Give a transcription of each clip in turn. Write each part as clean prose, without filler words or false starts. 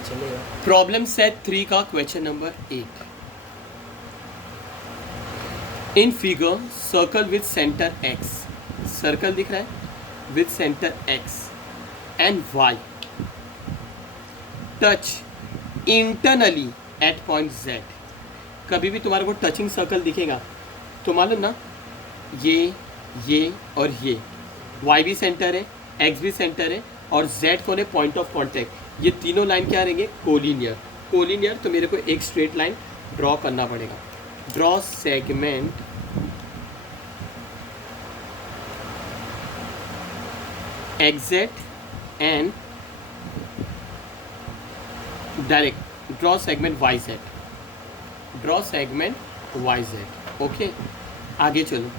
भी चलेगा। Problem set 3 का question number 8। In figure circle with centre X, circle दिख रहा है with centre X and Y touch internally at point Z. कभी भी तुम्हारे को टचिंग सर्कल दिखेगा तो मालूम ना, ये और ये वाई भी सेंटर है, एक्स भी सेंटर है और जेड कौन है, पॉइंट ऑफ कॉन्टैक्ट। ये तीनों लाइन क्या रहेंगे, कोलिनियर। कोलिनियर तो मेरे को एक स्ट्रेट लाइन ड्रॉ करना पड़ेगा। Draw segment exact and direct. Draw segment Y Z, draw segment Y Z. Okay, आगे चलो।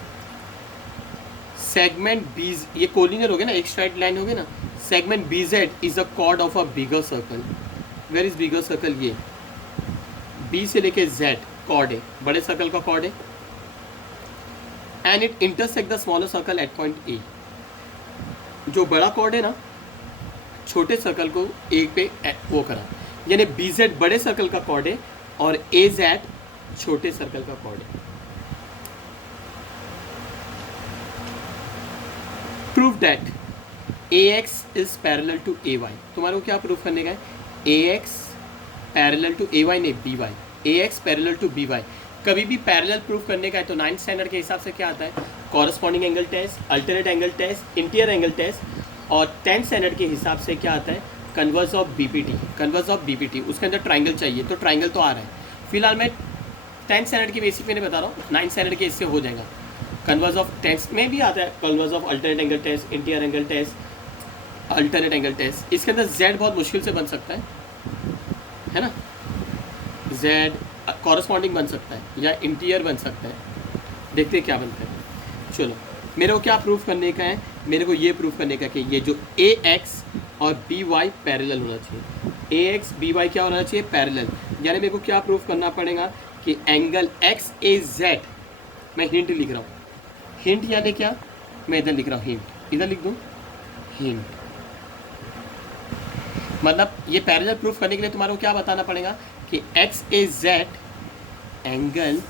सेगमेंट बी, ये कोलिनियर हो गया ना, एक स्ट्राइट लाइन हो गई ना। Segment B Z is a chord of a bigger circle. Where is bigger circle, ये बी से लेके जेड कॉर्ड है, बड़े सर्कल का कॉर्ड है। And it intersect the smaller circle eight point A. जो बड़ा कॉर्ड है ना, छोटे सर्कल को ए पे वो करा, यानी बी जेड बड़े सर्कल का कॉर्ड है और ए जेड छोटे सर्कल का कॉर्ड है। Prove that A X is parallel to A Y. तुम्हारे को क्या प्रूव करने का है, A X parallel to A Y, नहीं B Y. A X parallel to B Y. कभी भी पैरेलल प्रूव करने का है तो 9th स्टैंडर्ड के हिसाब से क्या आता है, corresponding angle test, alternate angle test, interior angle test. और 10th स्टैंडर्ड के हिसाब से क्या आता है, converse of BPT. Converse of BPT, उसके अंदर ट्राइंगल चाहिए, तो ट्राइंगल तो आ रहा है। फिलहाल मैं 10th स्टैंडर्ड की बेसिक मैंने बता रहा हूँ, 9th स्टैंडर्ड के इससे हो जाएगा। कन्वर्स ऑफ टेस्ट में भी आता है, converse of alternate angle test, interior angle test, alternate angle test. इसके अंदर जेड बहुत मुश्किल से बन सकता है ना, जेड कॉरस्पॉन्डिंग बन सकता है या इंटीरियर बन सकता है, देखते हैं क्या बनता है। चलो, मेरे को क्या प्रूफ करने का है, मेरे को ये प्रूफ करने का कि ये जो ए एक्स और बी वाई पैरेलल होना चाहिए। ए एक्स बी वाई क्या होना चाहिए, पैरेलल। यानी मेरे को क्या प्रूफ करना पड़ेगा कि एंगल एक्स ए जेड, मैं हिंट लिख रहा हूँ, हिंट यानी क्या, मैं इधर लिख रहा हूँ हिंट, इधर लिख दूँ हिंट। मतलब ये पैरेलल प्रूफ करने के लिए तुम्हारे को क्या बताना पड़ेगा कि X A Z, angle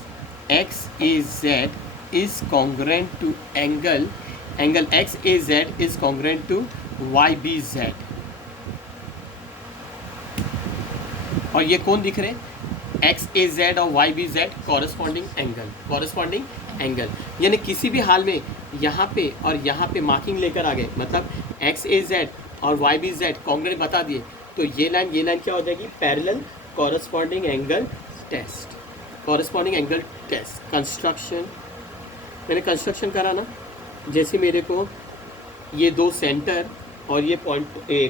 X A Z is congruent to angle X A Z is congruent to Y B Z. और ये कौन दिख रहे, एक्स ए जेड और Y B Z corresponding angle, corresponding angle. यानी किसी भी हाल में यहाँ पे और यहाँ पे मार्किंग लेकर आ गए, मतलब एक्स ए जेड और वाई बी जेड कॉन्ग्रुएंट बता दिए, तो ये लाइन क्या हो जाएगी, parallel corresponding angle test, corresponding angle test. Construction, मैंने कंस्ट्रक्शन करा ना, जैसे मेरे को ये दो सेंटर और ये पॉइंट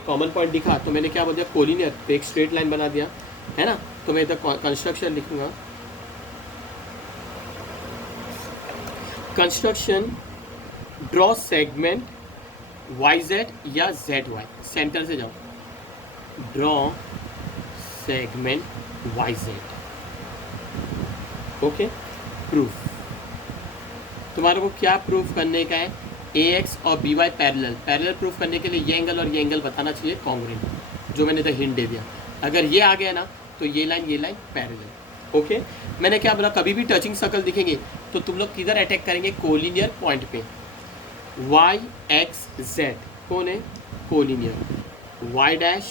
कॉमन पॉइंट दिखा तो मैंने क्या बोल दिया, कोलिनियर, तो एक स्ट्रेट लाइन बना दिया है ना। तो मैं इधर कंस्ट्रक्शन लिखूंगा, construction draw segment Y Z या जेड वाई, सेंटर से जाओ, draw segment Y Z. Okay, proof तुम्हारे को क्या प्रूफ करने का है, ए एक्स और B Y parallel. Parallel proof करने के लिए ये एंगल और ये एंगल बताना चाहिए कॉन्ग्रुएंट, जो मैंने तो हिंट दे दिया। अगर ये आ गया ना तो ये लाइन पैरेलल। ओके, मैंने क्या बोला, कभी भी टचिंग सर्कल दिखेंगे तो तुम लोग किधर अटैक करेंगे, कोलिनियर पॉइंट पे। वाई एक्स जेड कौन है, collinear, Y dash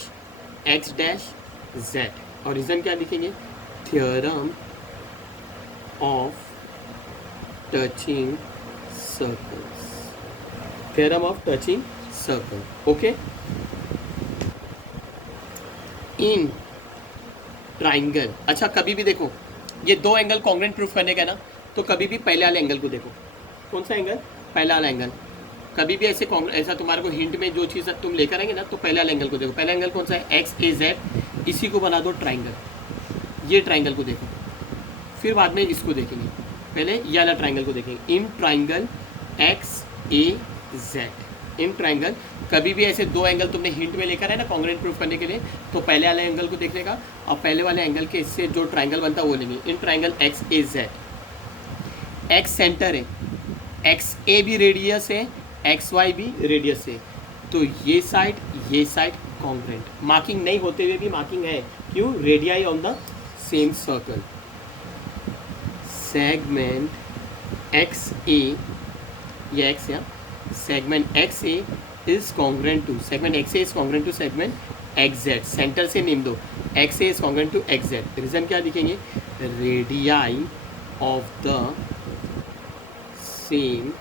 X dash Z. और रीजन क्या लिखेंगे, theorem of touching circles, theorem of touching circle. Okay, in triangle. अच्छा, कभी भी देखो, ये दो एंगल कॉन्ग्रुएंट प्रूफ करने का ना, तो कभी भी पहले वाले एंगल को देखो, कौन सा एंगल, पहला वाला एंगल। कभी भी ऐसा तुम्हारे को हिंट में जो चीज़ तुम लेकर आएंगे ना, तो पहले वाले एंगल को देखो। पहला एंगल कौन सा है, एक्स ए जेड, इसी को बना दो ट्राइंगल, ये ट्राइंगल को देखो, फिर बाद में इसको देखेंगे, पहले ये वाला ट्राइंगल को देखेंगे। In triangle x A Z, in triangle. कभी भी ऐसे दो एंगल तुमने हिंट में लेकर है ना कॉन्ग्रुएंट प्रूफ करने के लिए, तो पहले वाले एंगल को देखने का और पहले वाले एंगल के इससे जो ट्राइंगल बनता है वो लेंगे। In triangle x A Z, x centre है, एक्स ए भी रेडियस है, एक्स वाई भी रेडियस है, तो ये साइड कॉन्ग्रेंट। मार्किंग नहीं होते हुए भी मार्किंग है, क्यों? Radii on the same circle. Segment X A, ये एक्स या segment X A is congruent to segment X A is congruent to segment X Z. Centre से नेम दो, X A is congruent to X Z. Reason क्या लिखेंगे? Radii of the same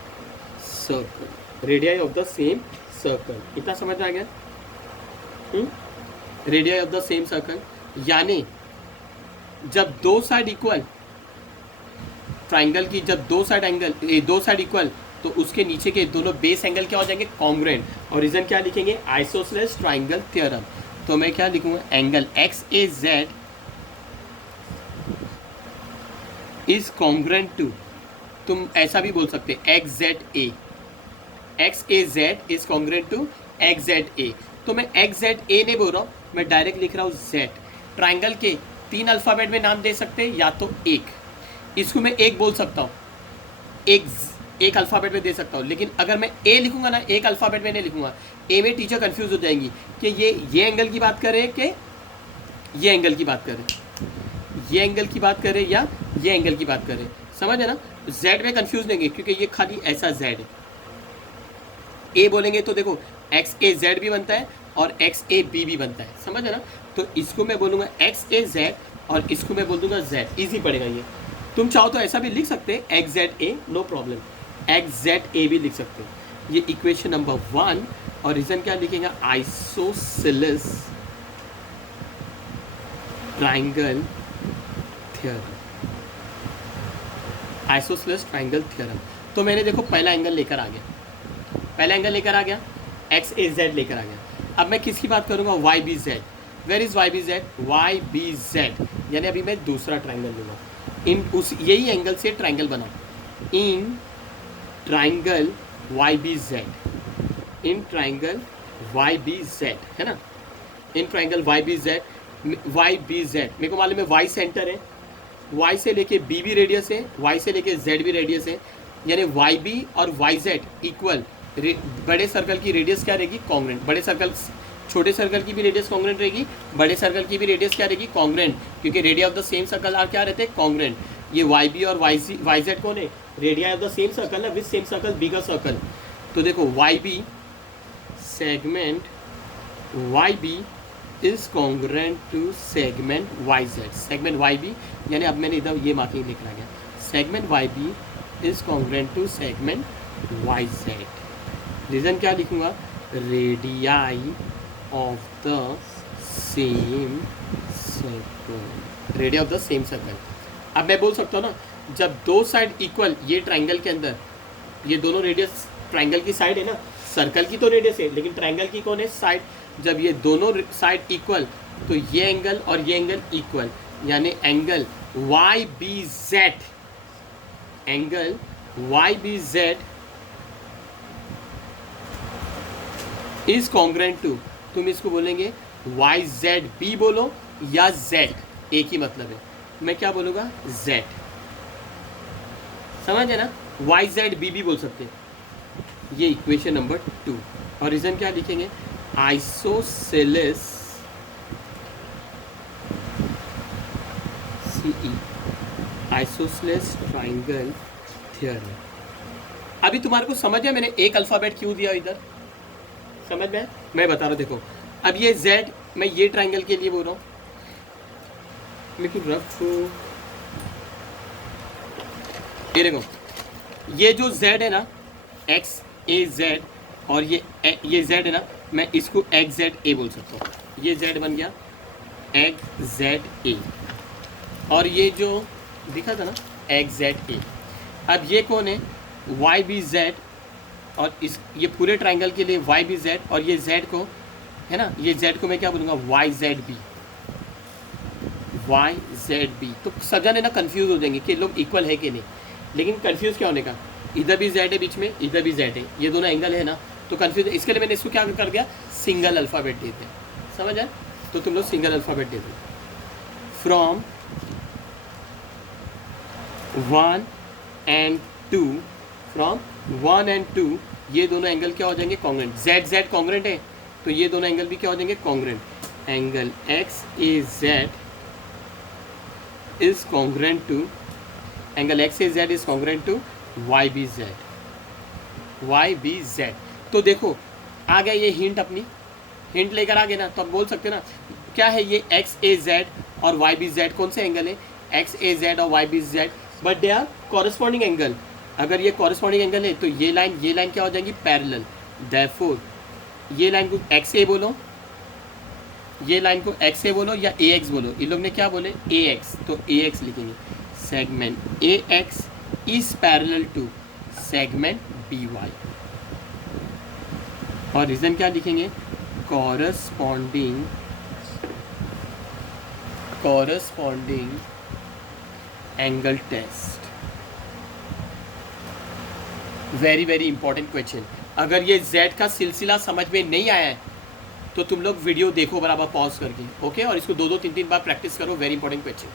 circle. Radii of the same circle. इतना समझ में आ गया? Radii of the same circle यानी जब दो साइड इक्वल, ट्राइंगल की जब दो साइड एंगल, दो साइड इक्वल, तो उसके नीचे के दोनों बेस एंगल क्या हो जाएंगे? कॉन्ग्रुएंट। और रीजन क्या लिखेंगे? Isosceles triangle theorem. तो मैं क्या लिखूंगा? Angle X A Z is congruent to, तुम ऐसा भी बोल सकते X Z A, X A Z is congruent to X Z A. तो मैं एक्स जेड ए नहीं बोल रहा हूँ, मैं डायरेक्ट लिख रहा हूँ जेड। ट्राइंगल के 3 अल्फ़ाबेट में नाम दे सकते हैं, या तो एक, इसको मैं एक बोल सकता हूँ, एक अल्फ़ाबेट में दे सकता हूँ। लेकिन अगर मैं ए लिखूंगा ना, एक अल्फ़ाबेट में नहीं लिखूंगा, ए में टीचर कंफ्यूज हो जाएंगी कि ये एंगल की बात करे कि ये एंगल की बात करे, ये एंगल की बात करे या ये एंगल की बात करे। समझ है ना? जेड में कंफ्यूज नहीं, क्योंकि ये खाली ऐसा जेड है। ए बोलेंगे तो देखो एक्स ए जेड भी बनता है और एक्स ए बी भी बनता है। समझ है ना? तो इसको मैं बोलूँगा एक्स ए जेड और इसको मैं बोल दूंगा जेड। ईजी पड़ेगा ये। तुम चाहो तो ऐसा भी लिख सकते हैं X Z A, no problem, X Z A भी लिख सकते हैं। ये इक्वेशन नंबर 1। और रीजन क्या लिखेगा? Isosceles triangle theorem. Isosceles triangle theorem. तो मैंने देखो पहला एंगल लेकर आ गया, पहला एंगल लेकर आ गया, एक्स ए जेड लेकर आ गया। अब मैं किसकी बात करूंगा? Y B Z. Where is Y B Z? Y B Z यानी अभी मैं दूसरा ट्राइंगल लूँगा। इन उस यही एंगल से ट्राइंगल बना, in triangle Y B Z, in triangle Y B Z, है ना? In triangle Y B Z, Y B Z मेरे को मालूम है वाई सेंटर है, वाई से लेके बी भी रेडियस है, वाई से लेके जेड भी रेडियस है, यानी वाई बी और वाई जेड इक्वल। बड़े सर्कल की रेडियस क्या रहेगी? कॉन्ग्रुएंट। बड़े सर्कल, छोटे सर्कल की भी रेडियस कॉन्ग्रुएंट रहेगी, बड़े सर्कल की भी रेडियस क्या रहेगी? कॉन्ग्रुएंट, क्योंकि radii of the same circle are क्या रहते हैं? कॉन्ग्रुएंट। ये वाई बी और वाई जेड कौन है? Radii of the same circle ना, with same circle, bigger circle. तो देखो Y B, segment Y B is congruent to segment Y Z. Segment Y B यानी अब मैंने इधर ये मार्किंग लिख रहा गया, segment Y B is congruent to segment Y Z. Reason क्या लिखूंगा? Radii of the same circle, radio of the same circle. अब मैं बोल सकता हूँ ना, जब दो साइड इक्वल, ये ट्राइंगल के अंदर ये दोनों रेडियस, ट्राइंगल की साइड है ना, सर्कल की तो रेडियस है लेकिन ट्राइंगल की कौन है? साइड। जब ये दोनों साइड इक्वल तो ये एंगल और ये एंगल इक्वल, यानी angle Y B Z, angle Y B Z is congruent to, तुम इसको बोलेंगे वाई जेड बी बोलो या जेड, एक ही मतलब है। मैं क्या बोलूँगा? जेड। समझ है ना? वाई जेड बी भी बोल सकते हैं। ये इक्वेशन नंबर 2। और रीजन क्या लिखेंगे? आइसोसेलेस सीई, आइसोसेलेस ट्राइंगल थ्योरम। अभी तुम्हारे को समझ है मैंने एक अल्फ़ाबेट क्यों दिया इधर? समझ में? मैं बता रहा हूँ, देखो अब ये Z मैं ये ट्राइंगल के लिए बोल रहा हूँ, लेकिन रफ ये देखो, ये जो Z है ना, एक्स ए जेड, और ये Z है ना, मैं इसको एक्स जेड ए बोल सकता हूँ। ये Z बन गया एक्स जेड ए, और ये जो दिखा था ना एक्स जेड ए, अब ये कौन है? वाई बी जेड, और इस ये पूरे ट्राइंगल के लिए वाई बी जेड, और ये जेड को है ना, ये जेड को मैं क्या बोलूँगा? Y Z B, Y Z B. तो सजन है ना कंफ्यूज हो जाएंगे कि लोग इक्वल है कि नहीं, लेकिन कंफ्यूज क्या होने का? इधर भी जेड है बीच में, इधर भी जेड है, ये दोनों एंगल है ना, तो कंफ्यूज। इसके लिए मैंने इसको क्या कर दिया? सिंगल अल्फ़ाबेट देते हैं। समझ आए? तो तुम लोग सिंगल अल्फ़ाबेट दे दो। फ्रॉम 1 and 2, फ्रॉम 1 and 2 ये दोनों एंगल क्या हो जाएंगे? कॉन्ग्रुएंट। जेड जेड कॉन्ग्रुएंट है, तो ये दोनों एंगल भी क्या हो जाएंगे, congruent. Angle X A Z is congruent to, angle X A Z is congruent to Y B Z, Y B Z. तो देखो आ गया ये हिंट, अपनी हिंट लेकर आ गए ना, तो आप बोल सकते ना क्या है ये एक्स ए जेड और वाई बी जेड कौन से एंगल है, एक्स ए जेड और Y B Z, but they are corresponding angle. अगर ये कॉरस्पॉन्डिंग एंगल है तो ये लाइन क्या हो जाएंगी, पैरेलल। देयरफॉर ये लाइन को एक्स ए बोलो, ये लाइन को एक्स ए बोलो या ए एक्स बोलो, इन लोग ने क्या बोले ए एक्स, तो ए एक्स लिखेंगे। Segment A X is parallel to segment B Y, और रीजन क्या लिखेंगे, corresponding angle test. Very very important question. अगर ये Z का सिलसिला समझ में नहीं आया है तो तुम लोग वीडियो देखो बराबर पॉज करके, ओके, और इसको 2-2 3-3 बार प्रैक्टिस करो। Very important question.